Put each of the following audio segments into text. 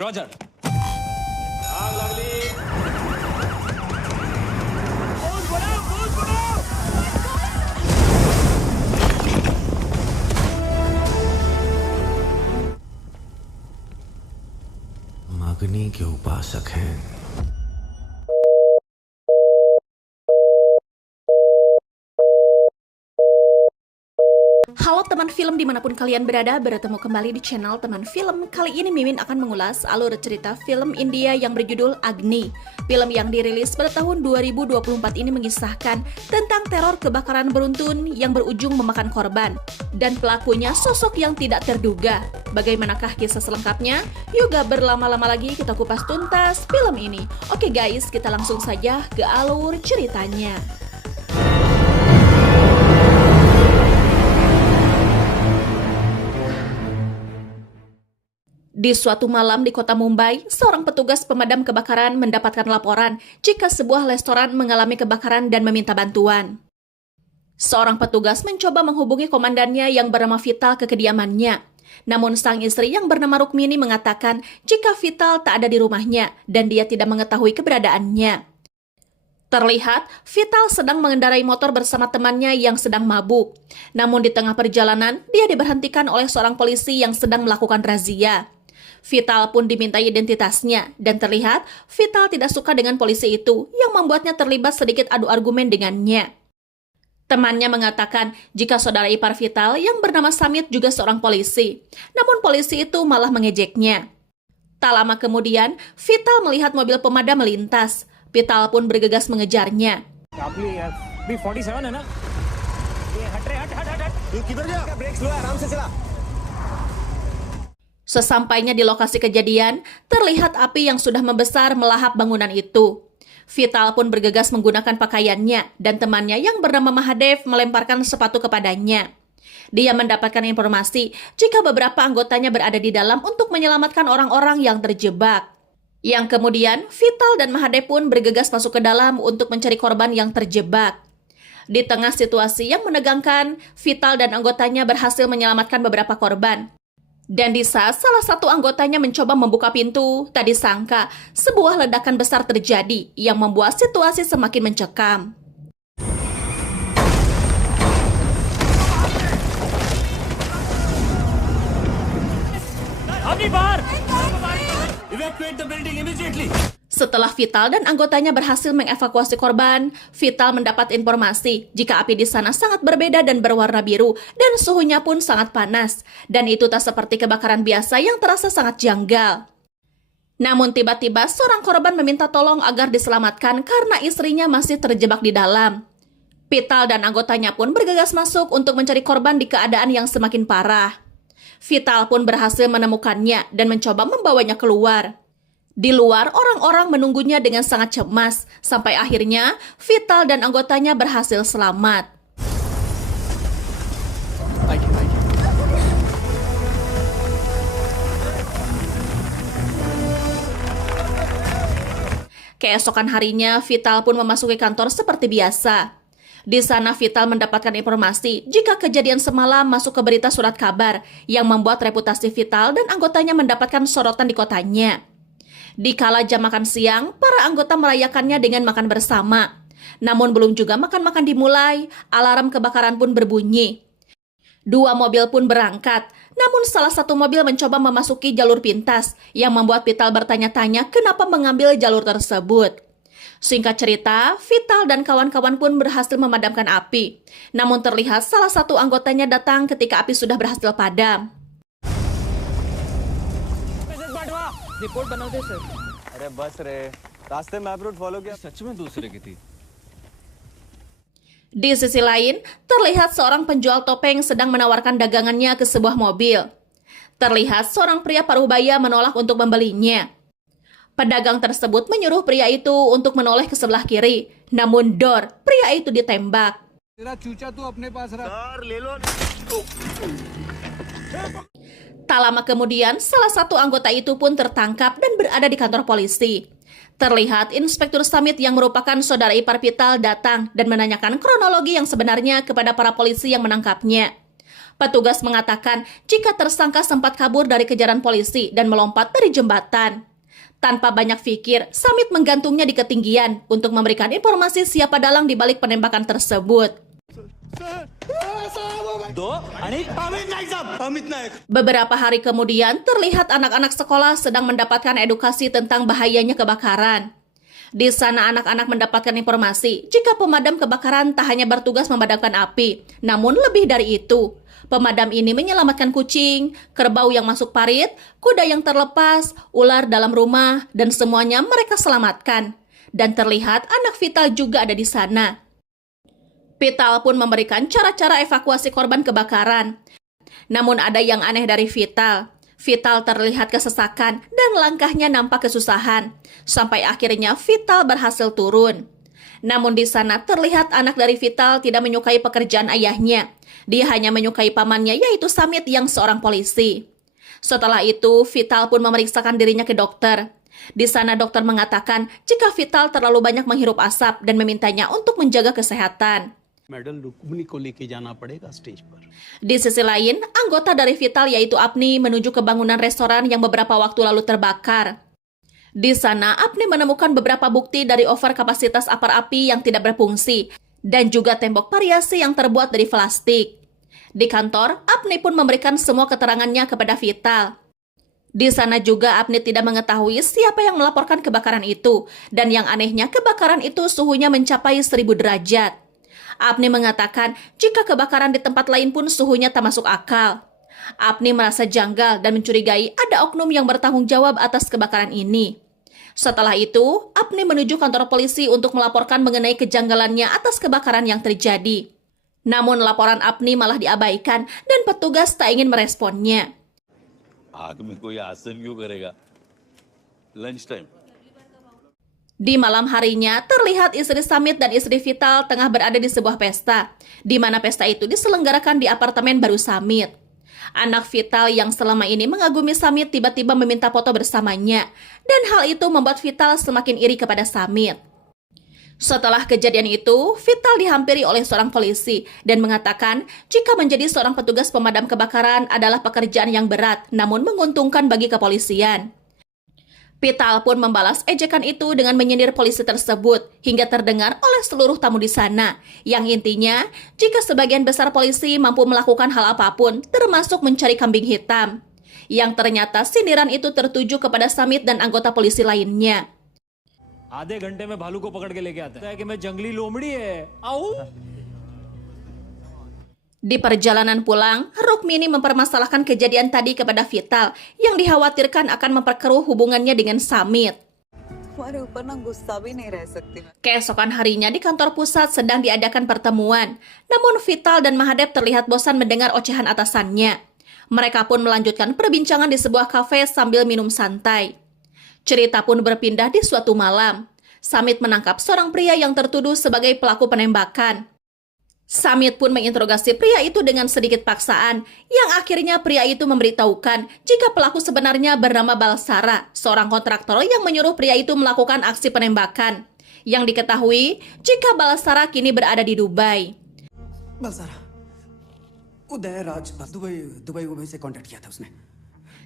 रॉजर आग लागली अग्नि के उपासक हैं। Halo teman film dimanapun kalian berada, bertemu kembali di channel Teman Film. Kali ini Mimin akan mengulas alur cerita film India yang berjudul Agni. Film yang dirilis pada tahun 2024 ini mengisahkan tentang teror kebakaran beruntun yang berujung memakan korban. Dan pelakunya sosok yang tidak terduga. Bagaimanakah kisah selengkapnya? Yuk gak berlama-lama lagi kita kupas tuntas film ini. Oke guys, kita langsung saja ke alur ceritanya. Di suatu malam di kota Mumbai, seorang petugas pemadam kebakaran mendapatkan laporan jika sebuah restoran mengalami kebakaran dan meminta bantuan. Seorang petugas mencoba menghubungi komandannya yang bernama Vital ke kediamannya. Namun sang istri yang bernama Rukmini mengatakan jika Vital tak ada di rumahnya dan dia tidak mengetahui keberadaannya. Terlihat, Vital sedang mengendarai motor bersama temannya yang sedang mabuk. Namun di tengah perjalanan, dia diberhentikan oleh seorang polisi yang sedang melakukan razia. Vital pun dimintai identitasnya, dan terlihat Vital tidak suka dengan polisi itu yang membuatnya terlibat sedikit adu argumen dengannya. Temannya mengatakan jika saudara ipar Vital yang bernama Samit juga seorang polisi, namun polisi itu malah mengejeknya. Tak lama kemudian, Vital melihat mobil pemadam melintas. Vital pun bergegas mengejarnya. B47 है ना ये हट रहे हट ये किधर जा break slow आराम से चला. Sesampainya di lokasi kejadian, terlihat api yang sudah membesar melahap bangunan itu. Vital pun bergegas menggunakan pakaiannya dan temannya yang bernama Mahadev melemparkan sepatu kepadanya. Dia mendapatkan informasi jika beberapa anggotanya berada di dalam untuk menyelamatkan orang-orang yang terjebak. Yang kemudian, Vital dan Mahadev pun bergegas masuk ke dalam untuk mencari korban yang terjebak. Di tengah situasi yang menegangkan, Vital dan anggotanya berhasil menyelamatkan beberapa korban. Dan di saat salah satu anggotanya mencoba membuka pintu, tak disangka sebuah ledakan besar terjadi yang membuat situasi semakin mencekam. Evacuate the building immediately. Setelah Vital dan anggotanya berhasil mengevakuasi korban, Vital mendapat informasi jika api di sana sangat berbeda dan berwarna biru dan suhunya pun sangat panas. Dan itu tak seperti kebakaran biasa yang terasa sangat janggal. Namun tiba-tiba seorang korban meminta tolong agar diselamatkan karena istrinya masih terjebak di dalam. Vital dan anggotanya pun bergegas masuk untuk mencari korban di keadaan yang semakin parah. Vital pun berhasil menemukannya dan mencoba membawanya keluar. Di luar, orang-orang menunggunya dengan sangat cemas, sampai akhirnya Vital dan anggotanya berhasil selamat. Keesokan harinya, Vital pun memasuki kantor seperti biasa. Di sana Vital mendapatkan informasi jika kejadian semalam masuk ke berita surat kabar yang membuat reputasi Vital dan anggotanya mendapatkan sorotan di kotanya. Di kala jam makan siang, para anggota merayakannya dengan makan bersama. Namun belum juga makan-makan dimulai, alarm kebakaran pun berbunyi. Dua mobil pun berangkat, namun salah satu mobil mencoba memasuki jalur pintas yang membuat Vital bertanya-tanya kenapa mengambil jalur tersebut. Singkat cerita, Vital dan kawan-kawan pun berhasil memadamkan api. Namun terlihat salah satu anggotanya datang ketika api sudah berhasil padam. Report बनाते सर. अरे बस रे रास्ते map route follow किया सच में दूसरे की थी. Di sisi lain, terlihat seorang penjual topeng sedang menawarkan dagangannya ke sebuah mobil. Terlihat seorang pria paruh-baya menolak untuk membelinya. Pedagang tersebut menyuruh pria itu untuk menoleh ke sebelah kiri. Namun dor, pria itu ditembak. Tak lama kemudian, salah satu anggota itu pun tertangkap dan berada di kantor polisi. Terlihat Inspektur Samit yang merupakan saudara ipar Vital datang dan menanyakan kronologi yang sebenarnya kepada para polisi yang menangkapnya. Petugas mengatakan jika tersangka sempat kabur dari kejaran polisi dan melompat dari jembatan. Tanpa banyak pikir, Samit menggantungnya di ketinggian untuk memberikan informasi siapa dalang di balik penembakan tersebut. Beberapa hari kemudian, terlihat anak-anak sekolah sedang mendapatkan edukasi tentang bahayanya kebakaran. Di sana anak-anak mendapatkan informasi jika pemadam kebakaran tak hanya bertugas memadamkan api, namun lebih dari itu. Pemadam ini menyelamatkan kucing, kerbau yang masuk parit, kuda yang terlepas, ular dalam rumah, dan semuanya mereka selamatkan. Dan terlihat anak Vital juga ada di sana. Vital pun memberikan cara-cara evakuasi korban kebakaran. Namun ada yang aneh dari Vital. Vital terlihat kesesakan dan langkahnya nampak kesusahan. Sampai akhirnya Vital berhasil turun. Namun di sana terlihat anak dari Vital tidak menyukai pekerjaan ayahnya. Dia hanya menyukai pamannya yaitu Samit yang seorang polisi. Setelah itu, Vital pun memeriksakan dirinya ke dokter. Di sana dokter mengatakan jika Vital terlalu banyak menghirup asap dan memintanya untuk menjaga kesehatan. Di sisi lain, anggota dari Vital yaitu Apni menuju ke bangunan restoran yang beberapa waktu lalu terbakar. Di sana, Apni menemukan beberapa bukti dari overkapasitas apar api yang tidak berfungsi dan juga tembok variasi yang terbuat dari plastik. Di kantor, Apni pun memberikan semua keterangannya kepada Vital. Di sana juga Apni tidak mengetahui siapa yang melaporkan kebakaran itu, dan yang anehnya kebakaran itu suhunya mencapai 1000 derajat. Apni mengatakan jika kebakaran di tempat lain pun suhunya tak masuk akal. Apni merasa janggal dan mencurigai ada oknum yang bertanggung jawab atas kebakaran ini. Setelah itu, Apni menuju kantor polisi untuk melaporkan mengenai kejanggalannya atas kebakaran yang terjadi. Namun laporan Apni malah diabaikan dan petugas tak ingin meresponnya. Di malam harinya, terlihat istri Samit dan istri Vital tengah berada di sebuah pesta, di mana pesta itu diselenggarakan di apartemen baru Samit. Anak Vital yang selama ini mengagumi Samit tiba-tiba meminta foto bersamanya, dan hal itu membuat Vital semakin iri kepada Samit. Setelah kejadian itu, Vital dihampiri oleh seorang polisi dan mengatakan jika menjadi seorang petugas pemadam kebakaran adalah pekerjaan yang berat namun menguntungkan bagi kepolisian. Vital pun membalas ejekan itu dengan menyindir polisi tersebut hingga terdengar oleh seluruh tamu di sana, yang intinya jika sebagian besar polisi mampu melakukan hal apapun termasuk mencari kambing hitam. Yang ternyata sindiran itu tertuju kepada Samit dan anggota polisi lainnya. आधे घंटे में भालू को पकड़ के लेके आता है कि मैं जंगली लोमड़ी है आओ. Di perjalanan pulang, Rukmini mempermasalahkan kejadian tadi kepada Vital yang dikhawatirkan akan memperkeruh hubungannya dengan Samit. Keesokan harinya di kantor pusat sedang diadakan pertemuan, namun Vital dan Mahadev terlihat bosan mendengar ocehan atasannya. Mereka pun melanjutkan perbincangan di sebuah kafe sambil minum santai. Cerita pun berpindah di suatu malam. Samit menangkap seorang pria yang tertuduh sebagai pelaku penembakan. Samit pun menginterogasi pria itu dengan sedikit paksaan, yang akhirnya pria itu memberitahukan jika pelaku sebenarnya bernama Balsara, seorang kontraktor yang menyuruh pria itu melakukan aksi penembakan. Yang diketahui jika Balsara kini berada di Dubai. Balsara, Uday Raj, Dubai से कांटेक्ट किया था उसने.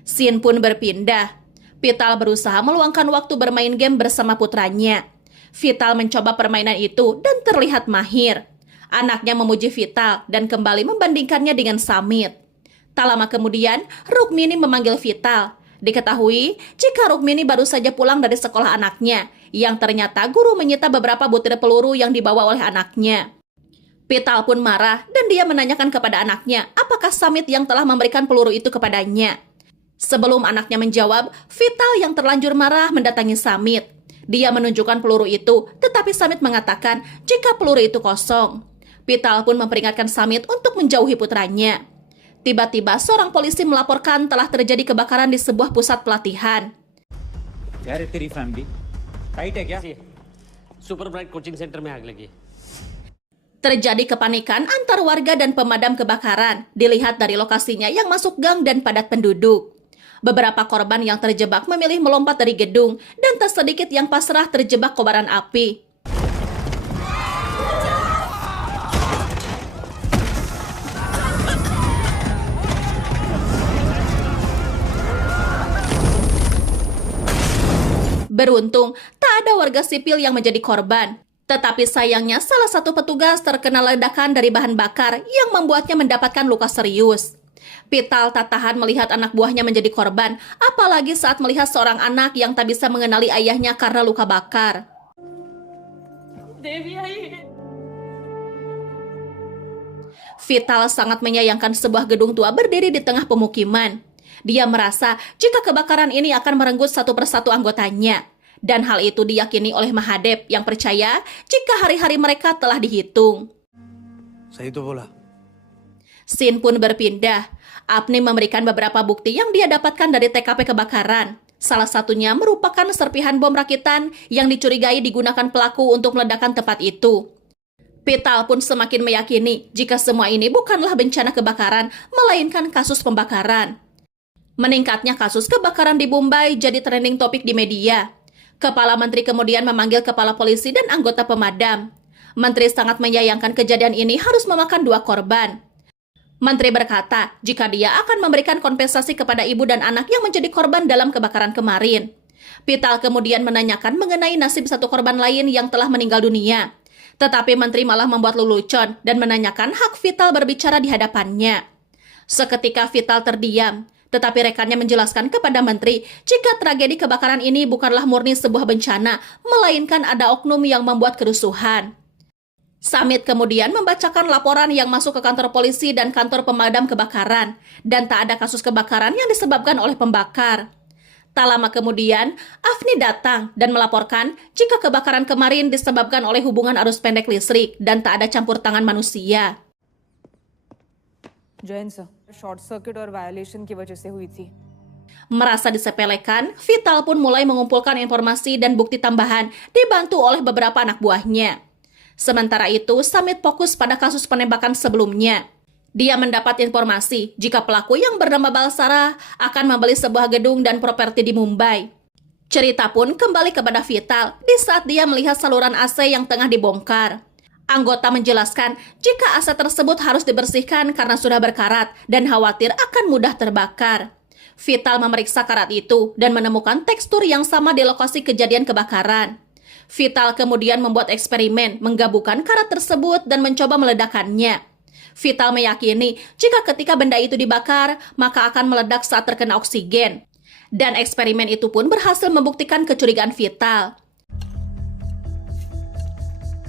Scene pun berpindah. Vital berusaha meluangkan waktu bermain game bersama putranya. Vital mencoba permainan itu dan terlihat mahir. Anaknya memuji Vital dan kembali membandingkannya dengan Samit. Tak lama kemudian, Rukmini memanggil Vital. Diketahui jika Rukmini baru saja pulang dari sekolah anaknya, yang ternyata guru menyita beberapa butir peluru yang dibawa oleh anaknya. Vital pun marah dan dia menanyakan kepada anaknya apakah Samit yang telah memberikan peluru itu kepadanya. Sebelum anaknya menjawab, Vital yang terlanjur marah mendatangi Samit. Dia menunjukkan peluru itu, tetapi Samit mengatakan jika peluru itu kosong. Vital pun memperingatkan Samit untuk menjauhi putranya. Tiba-tiba seorang polisi melaporkan telah terjadi kebakaran di sebuah pusat pelatihan. यार तेरी family tight है क्या? Super bright coaching centre में आग लगी. Terjadi kepanikan antar warga dan pemadam kebakaran, dilihat dari lokasinya yang masuk gang dan padat penduduk. Beberapa korban yang terjebak memilih melompat dari gedung dan tak sedikit yang pasrah terjebak kobaran api. Beruntung, tak ada warga sipil yang menjadi korban. Tetapi sayangnya salah satu petugas terkena ledakan dari bahan bakar yang membuatnya mendapatkan luka serius. Vital tak tahan melihat anak buahnya menjadi korban, apalagi saat melihat seorang anak yang tak bisa mengenali ayahnya karena luka bakar. Vital sangat menyayangkan sebuah gedung tua berdiri di tengah pemukiman. Dia merasa jika kebakaran ini akan merenggut satu persatu anggotanya. Dan hal itu diyakini oleh Mahadev yang percaya jika hari-hari mereka telah dihitung. सही तो बोला. Scene pun berpindah. Apni memberikan beberapa bukti yang dia dapatkan dari TKP kebakaran. Salah satunya merupakan serpihan bom rakitan yang dicurigai digunakan pelaku untuk meledakkan tempat itu. Vital pun semakin meyakini jika semua ini bukanlah bencana kebakaran, melainkan kasus pembakaran. Meningkatnya kasus kebakaran di Mumbai jadi trending topik di media. Kepala Menteri kemudian memanggil kepala polisi dan anggota pemadam. Menteri sangat menyayangkan kejadian ini harus memakan 2 korban. Menteri berkata jika dia akan memberikan kompensasi kepada ibu dan anak yang menjadi korban dalam kebakaran kemarin. Vital kemudian menanyakan mengenai nasib satu korban lain yang telah meninggal dunia. Tetapi Menteri malah membuat lelucon dan menanyakan hak Vital berbicara di hadapannya. Seketika Vital terdiam. Tetapi rekannya menjelaskan kepada Menteri jika tragedi kebakaran ini bukanlah murni sebuah bencana, melainkan ada oknum yang membuat kerusuhan. Samit kemudian membacakan laporan yang masuk ke kantor polisi dan kantor pemadam kebakaran, dan tak ada kasus kebakaran yang disebabkan oleh pembakar. Tak lama kemudian, Afni datang dan melaporkan jika kebakaran kemarin disebabkan oleh hubungan arus pendek listrik dan tak ada campur tangan manusia. Jain sir short circuit और वायलेशन की वजह से हुई थी. Merasa disepelekan, Vital pun mulai mengumpulkan informasi dan bukti tambahan dibantu oleh beberapa anak buahnya. Sementara itu, Samit fokus pada kasus penembakan sebelumnya. Dia mendapat informasi jika pelaku yang bernama Balsara akan membeli sebuah gedung dan properti di Mumbai. Cerita pun kembali kepada Vital di saat dia melihat saluran AC yang tengah dibongkar. Anggota menjelaskan jika aset tersebut harus dibersihkan karena sudah berkarat dan khawatir akan mudah terbakar. Vital memeriksa karat itu dan menemukan tekstur yang sama di lokasi kejadian kebakaran. Vital kemudian membuat eksperimen menggabungkan karat tersebut dan mencoba meledakkannya. Vital meyakini jika ketika benda itu dibakar, maka akan meledak saat terkena oksigen. Dan eksperimen itu pun berhasil membuktikan kecurigaan Vital.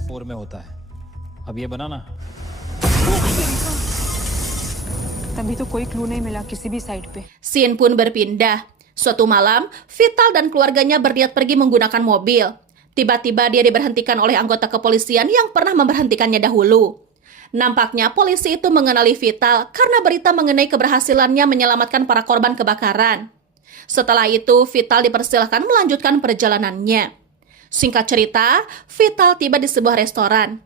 और में होता है अब ये बनाना तभी तो कोई क्लू नहीं मिला किसी भी साइड पे. Scene pun berpindah. Suatu malam, Vital dan keluarganya berniat pergi menggunakan mobil. Tiba-tiba dia diberhentikan oleh anggota kepolisian yang pernah memberhentikannya dahulu. Nampaknya polisi itu mengenali Vital karena berita mengenai keberhasilannya menyelamatkan para korban kebakaran. Setelah itu, Vital dipersilahkan melanjutkan perjalanannya. Singkat cerita, Vital tiba di sebuah restoran.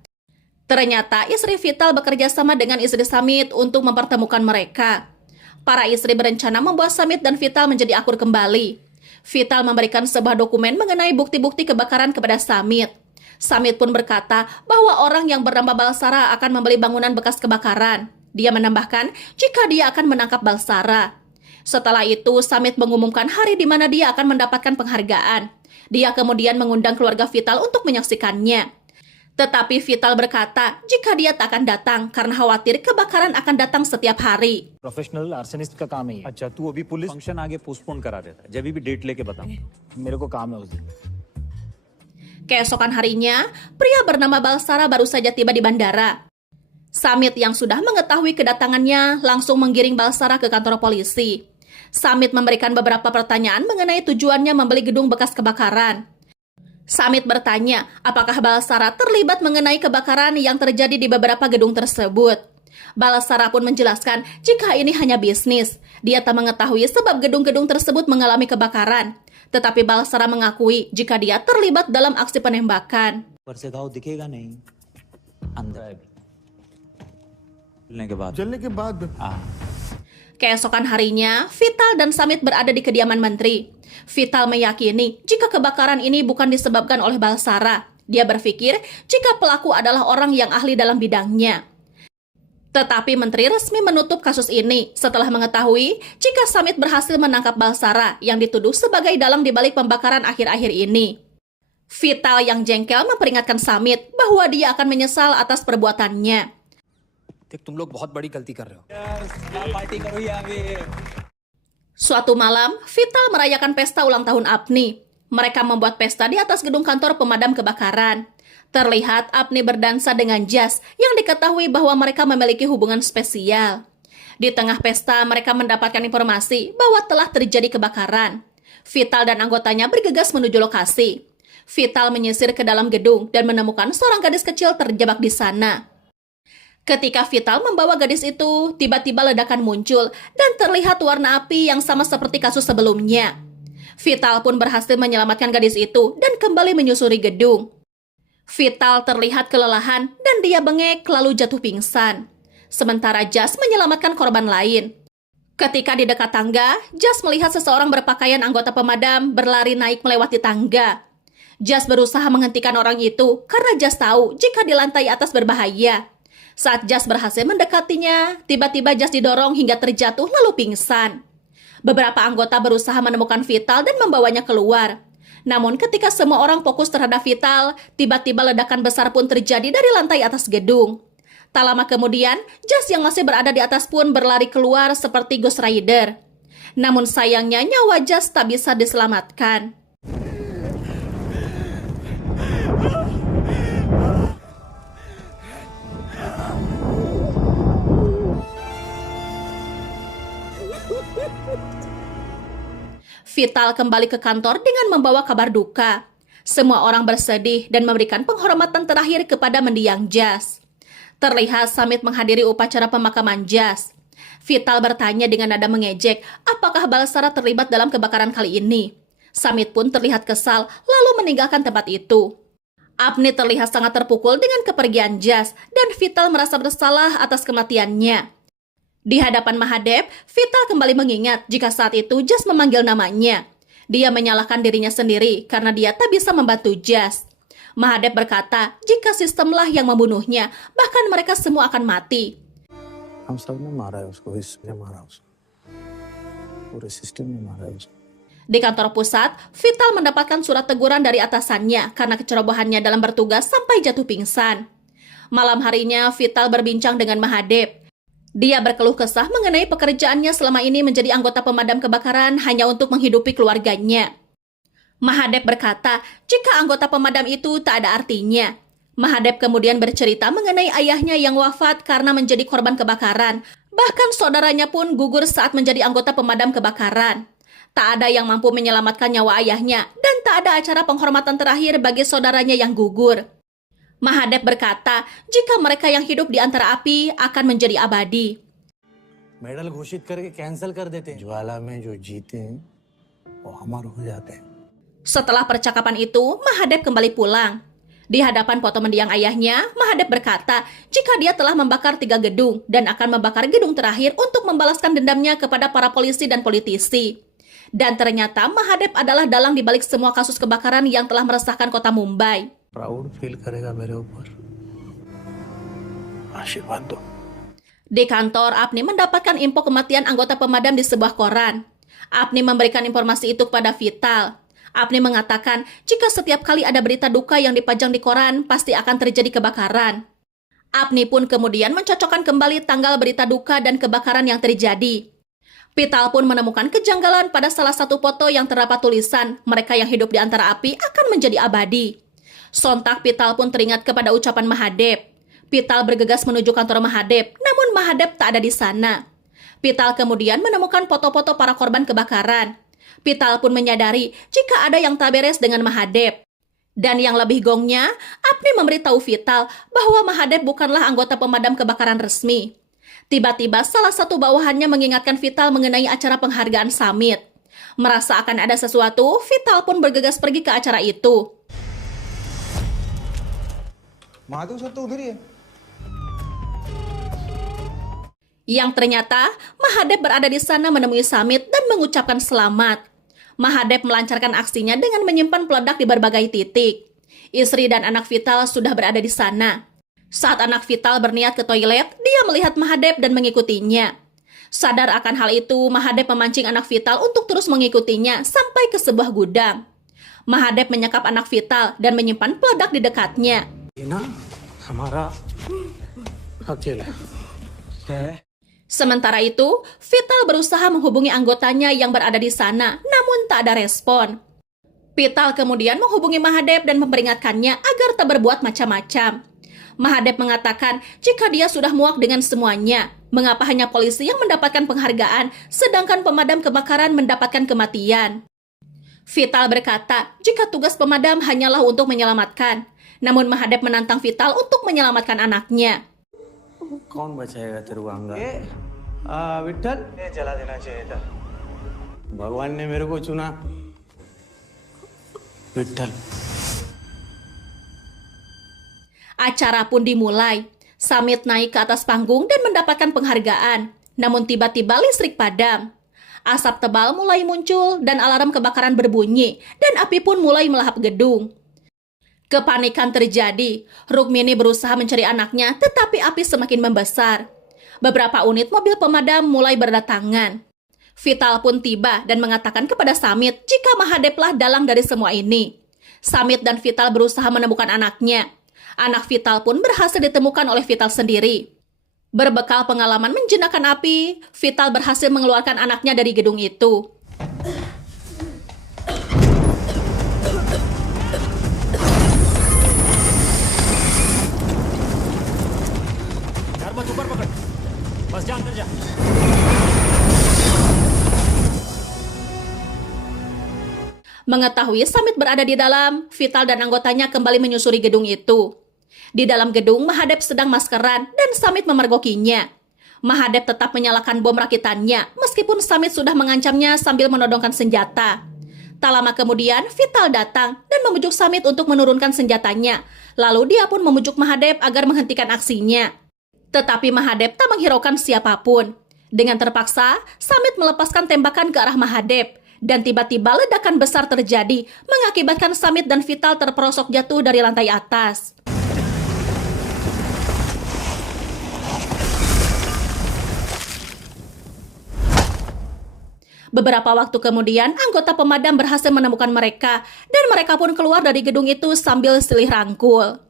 Ternyata istri Vital bekerja sama dengan istri Samit untuk mempertemukan mereka. Para istri berencana membuat Samit dan Vital menjadi akur kembali. Vital memberikan sebuah dokumen mengenai bukti-bukti kebakaran kepada Samit. Samit pun berkata bahwa orang yang bernama Balsara akan membeli bangunan bekas kebakaran. Dia menambahkan jika dia akan menangkap Balsara. Setelah itu, Samit mengumumkan hari di mana dia akan mendapatkan penghargaan. Dia kemudian mengundang keluarga Vital untuk menyaksikannya. Tetapi Vital berkata jika dia tak akan datang karena khawatir kebakaran akan datang setiap hari. Professional आर्सेनिस्ट का काम है ये। अच्छा तू अभी police function आगे पोस्टपोन करा देता है जब भी डेट लेके बता मेरे को काम है उस दिन। Keesokan harinya, pria bernama Balsara baru saja tiba di bandara. Samit yang sudah mengetahui kedatangannya langsung menggiring Balsara ke kantor polisi. Samit memberikan beberapa pertanyaan mengenai tujuannya membeli gedung bekas kebakaran. Samit bertanya apakah Balsara terlibat mengenai kebakaran yang terjadi di beberapa gedung tersebut. Balsara pun menjelaskan jika ini hanya bisnis. Dia tak mengetahui sebab gedung-gedung tersebut mengalami kebakaran. Tetapi Balsara mengakui jika dia terlibat dalam aksi penembakan. Keesokan harinya, Vital dan Samit berada di kediaman menteri. Vital meyakini jika kebakaran ini bukan disebabkan oleh Balsara. Dia berpikir jika pelaku adalah orang yang ahli dalam bidangnya. Tetapi menteri resmi menutup kasus ini setelah mengetahui jika Samit berhasil menangkap Balsara yang dituduh sebagai dalang dibalik pembakaran akhir-akhir ini. Vital yang jengkel memperingatkan Samit bahwa dia akan menyesal atas perbuatannya. देख तुम लोग बहुत बड़ी गलती कर रहे हो Suatu malam, Vital merayakan pesta ulang tahun Apni. Mereka membuat pesta di atas gedung kantor pemadam kebakaran. Terlihat Apni berdansa dengan Jas yang diketahui bahwa mereka memiliki hubungan spesial. Di tengah pesta, mereka mendapatkan informasi bahwa telah terjadi kebakaran. Vital dan anggotanya bergegas menuju lokasi. Vital menyisir ke dalam gedung dan menemukan seorang gadis kecil terjebak di sana. Ketika Vital membawa gadis itu, tiba-tiba ledakan muncul dan terlihat warna api yang sama seperti kasus sebelumnya. Vital pun berhasil menyelamatkan gadis itu dan kembali menyusuri gedung. Vital terlihat kelelahan dan dia bengek lalu jatuh pingsan. Sementara Jas menyelamatkan korban lain. Ketika di dekat tangga, Jas melihat seseorang berpakaian anggota pemadam berlari naik melewati tangga. Jas berusaha menghentikan orang itu karena Jas tahu jika di lantai atas berbahaya. Saat Jas berhasil mendekatinya, tiba-tiba Jas didorong hingga terjatuh lalu pingsan. Beberapa anggota berusaha menemukan Vital dan membawanya keluar. Namun ketika semua orang fokus terhadap Vital, tiba-tiba ledakan besar pun terjadi dari lantai atas gedung. Tak lama kemudian, Jas yang masih berada di atas pun berlari keluar seperti Ghost Rider. Namun sayangnya nyawa Jas tak bisa diselamatkan. Vital kembali ke kantor dengan membawa kabar duka. Semua orang bersedih dan memberikan penghormatan terakhir kepada mendiang Jas. Terlihat Samit menghadiri upacara pemakaman Jas. Vital bertanya dengan nada mengejek apakah Balsara terlibat dalam kebakaran kali ini. Samit pun terlihat kesal lalu meninggalkan tempat itu. Apni terlihat sangat terpukul dengan kepergian Jas dan Vital merasa bersalah atas kematiannya. Di hadapan Mahadeb, Vital kembali mengingat jika saat itu Jas memanggil namanya. Dia menyalahkan dirinya sendiri karena dia tak bisa membantu Jas. Mahadeb berkata jika sistemlah yang membunuhnya, bahkan mereka semua akan mati. हम सब ने मारा है उसको, इसने मारा उसको, पूरे सिस्टम ने मारा है उसको. Di kantor pusat, Vital mendapatkan surat teguran dari atasannya karena kecerobohannya dalam bertugas sampai jatuh pingsan. Malam harinya, Vital berbincang dengan Mahadeb. Dia berkeluh kesah mengenai pekerjaannya selama ini menjadi anggota pemadam kebakaran hanya untuk menghidupi keluarganya. Mahadeb berkata jika anggota pemadam itu tak ada artinya. Mahadeb kemudian bercerita mengenai ayahnya yang wafat karena menjadi korban kebakaran. Bahkan saudaranya pun gugur saat menjadi anggota pemadam kebakaran. Tak ada yang mampu menyelamatkan nyawa ayahnya dan tak ada acara penghormatan terakhir bagi saudaranya yang gugur. Mahadeb berkata jika mereka yang hidup di antara api akan menjadi abadi. Medal घोषित करके कैंसिल कर देते हैं. ज्वाला में जो जीते हैं वो हमारे हो जाते हैं. Setelah percakapan itu, Mahadeb kembali pulang. Di hadapan foto mendiang ayahnya, Mahadeb berkata jika dia telah membakar 3 gedung dan akan membakar gedung terakhir untuk membalaskan dendamnya kepada para polisi dan politisi. Dan ternyata Mahadeb adalah dalang di balik semua kasus kebakaran yang telah meresahkan kota Mumbai. Proud feel करेगा मेरे ऊपर. आशीर्वाद दो. Di kantor, Apni mendapatkan info kematian anggota pemadam di sebuah koran. Apni memberikan informasi itu kepada Vital. Apni mengatakan jika setiap kali ada berita duka yang dipajang di koran, pasti akan terjadi kebakaran. Apni pun kemudian mencocokkan kembali tanggal berita duka dan kebakaran yang terjadi. Vital pun menemukan kejanggalan pada salah satu foto yang terdapat tulisan, mereka yang hidup di antara api akan menjadi abadi. Sontak Vital pun teringat kepada ucapan Mahadeb. Vital bergegas menuju kantor Mahadeb, namun Mahadeb tak ada di sana. Vital kemudian menemukan foto-foto para korban kebakaran. Vital pun menyadari jika ada yang tak beres dengan Mahadeb. Dan yang lebih gongnya, Apni memberitahu Vital bahwa Mahadeb bukanlah anggota pemadam kebakaran resmi. Tiba-tiba salah satu bawahannya mengingatkan Vital mengenai acara penghargaan Samit. Merasa akan ada sesuatu, Vital pun bergegas pergi ke acara itu. Mahadev sir तो उधर ही है. Yang ternyata, Mahadeb berada di sana menemui Samit dan mengucapkan selamat. Mahadeb melancarkan aksinya dengan menyimpan peledak di berbagai titik. Istri dan anak Vital sudah berada di sana. Saat anak Vital berniat ke toilet, dia melihat Mahadep dan mengikutinya. Sadar akan hal itu, Mahadep memancing anak Vital untuk terus mengikutinya sampai ke sebuah gudang. Mahadep menyekap anak Vital dan menyimpan peledak di dekatnya. ये ना हमारा अकेला Sementara itu, Vital berusaha menghubungi anggotanya yang berada di sana, namun tak ada respon. Vital kemudian menghubungi Mahadep dan memperingatkannya agar tak berbuat macam-macam. Mahadep mengatakan jika dia sudah muak dengan semuanya, mengapa hanya polisi yang mendapatkan penghargaan, sedangkan pemadam kebakaran mendapatkan kematian. Vital berkata jika tugas pemadam hanyalah untuk menyelamatkan, namun Mahadep menantang Vital untuk menyelamatkan anaknya. कौन बचाएगा तेरे को अंगा विठल ये जला देना चाहिए था भगवान ने मेरे को चुना Vitthal Acara pun dimulai. Samit naik ke atas panggung dan mendapatkan penghargaan. Namun tiba-tiba listrik padam. Asap tebal mulai muncul dan alarm kebakaran berbunyi dan api pun mulai melahap gedung. Kepanikan terjadi. Rukmini berusaha mencari anaknya, tetapi api semakin membesar. Beberapa unit mobil pemadam mulai berdatangan. Vital pun tiba dan mengatakan kepada Samit jika Mahadeplah dalang dari semua ini. Samit dan Vital berusaha menemukan anaknya. Anak Vital pun berhasil ditemukan oleh Vital sendiri. Berbekal pengalaman menjinakkan api, Vital berhasil mengeluarkan anaknya dari gedung itu. मत ऊपर पकड़ बस जा अंदर जा Mengetahui Samit berada di dalam, Vital dan anggotanya kembali menyusuri gedung itu. Di dalam gedung, Mahadep sedang maskeran dan Samit memergokinya. Mahadep tetap menyalakan bom rakitannya, meskipun Samit sudah mengancamnya sambil menodongkan senjata. Tak lama kemudian, Vital datang dan memujuk Samit untuk menurunkan senjatanya. Lalu dia pun memujuk Mahadep agar menghentikan aksinya. Tetapi Mahadep tak menghiraukan siapapun. Dengan terpaksa, Samit melepaskan tembakan ke arah Mahadep. Dan tiba-tiba ledakan besar terjadi, mengakibatkan Samit dan Vital terperosok jatuh dari lantai atas. Beberapa waktu kemudian, anggota pemadam berhasil menemukan mereka, dan mereka pun keluar dari gedung itu sambil silih rangkul.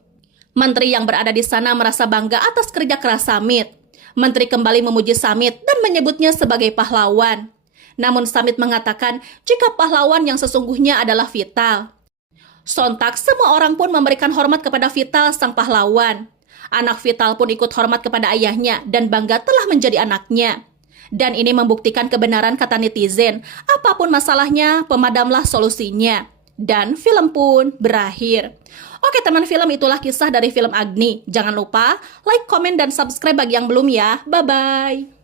Menteri yang berada di sana merasa bangga atas kerja keras Samit. Menteri kembali memuji Samit dan menyebutnya sebagai pahlawan. Namun Samit mengatakan jika pahlawan yang sesungguhnya adalah Vital. Sontak semua orang pun memberikan hormat kepada Vital sang pahlawan. Anak Vital pun ikut hormat kepada ayahnya dan bangga telah menjadi anaknya. Dan ini membuktikan kebenaran kata netizen, apapun masalahnya, pemadamlah solusinya. Dan film pun berakhir. Oke teman film, itulah kisah dari film Agni. Jangan lupa like, komen, dan subscribe bagi yang belum ya. Bye-bye.